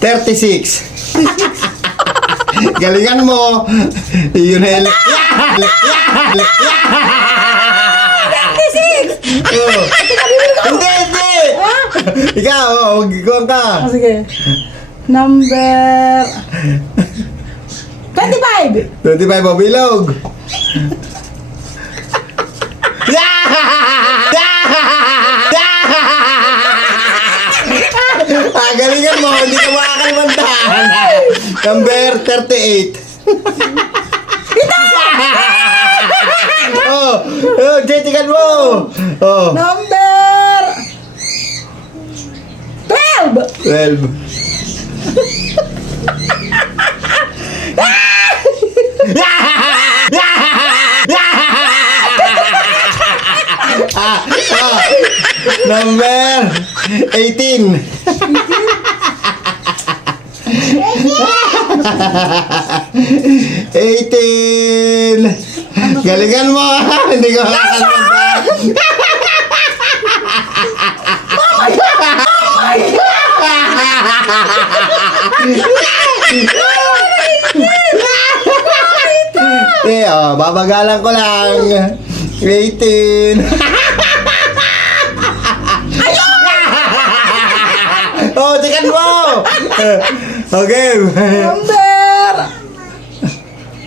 36. Galingan mo. Yun na yun. 36! Oh. Hindi, hindi. Ikaw, magkikuhan ka. Oh, sige. Number 25! 25 o bilog. Galingan mo, hindi ka makakalimantan. Number 38. Jetikan mo. Oh. Number 12! 12. Number 18. 18. Galingan mo. Hindi ko makakalimutan. Babagalan ko lang. 18. Oh, tikan mo! Okay. Number...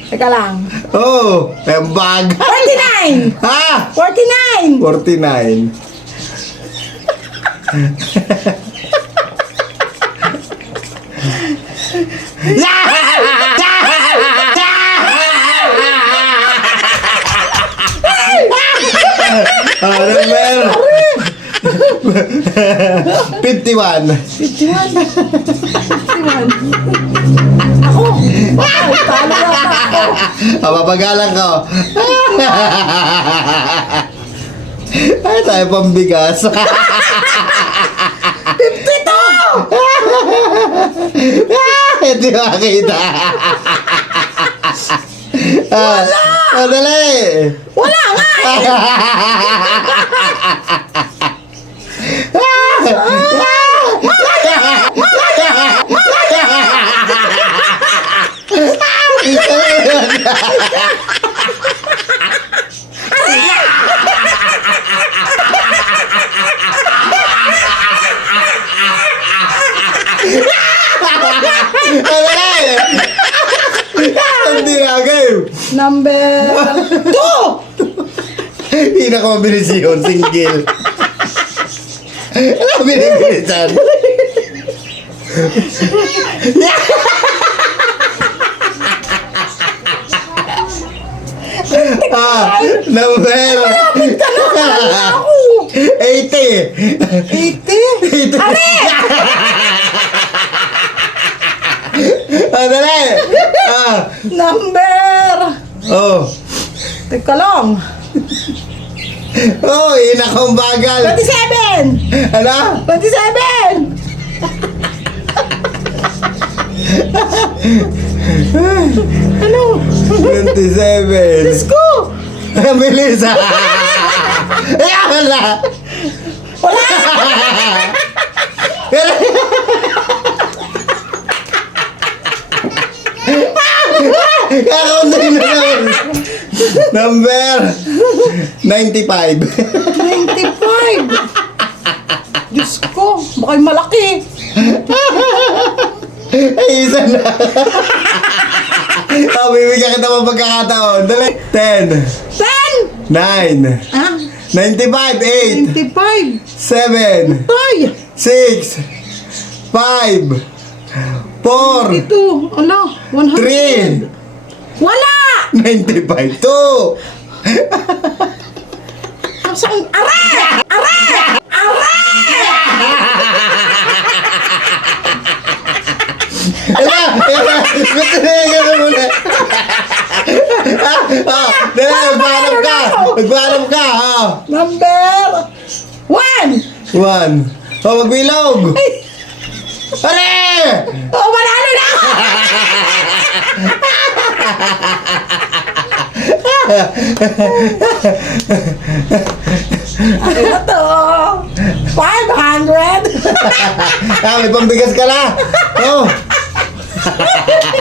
Teka lang. Oh, yung bag. 49! Ha? 49! 49. Number 51. 51. 51. Ako! Ay, talo na ako. Papagalan ko. Ay, tayo pambigas. 52! Hindi makakita. Wala! Dali! Wala nga eh! Hindi na, game. Number 2! Pinakamabilis yun, single. Ano binibilisan? Number 80. 80? Are! Dali. Number... Oh. Teka lang. Oh, inakong bagal. 27! Ano? 27! Ano? 27. Diyos ko! Bilis ah. Ayan wala. Wala! Kakaunti na naman. Number 95. 95! Diyos ko, baka malaki. Ay, isa na. Bibigyan kita mo pagkakataon. Dali. 10. 10! 9. Ah, 95. 8. 95! 7. Ay! 6. 5. 4. Ito, ano? 100. 3. Wala! 95. 2. Saan? Are! Are! Are! Ala! Gusto na yung gano'n muna. Dala, magpaalam ka. Magpaalam ka. Number 1! 1. Oh, magbilog. Are! Oh, manalo na! Ano na to? 500! May pambigas ka na. Oh!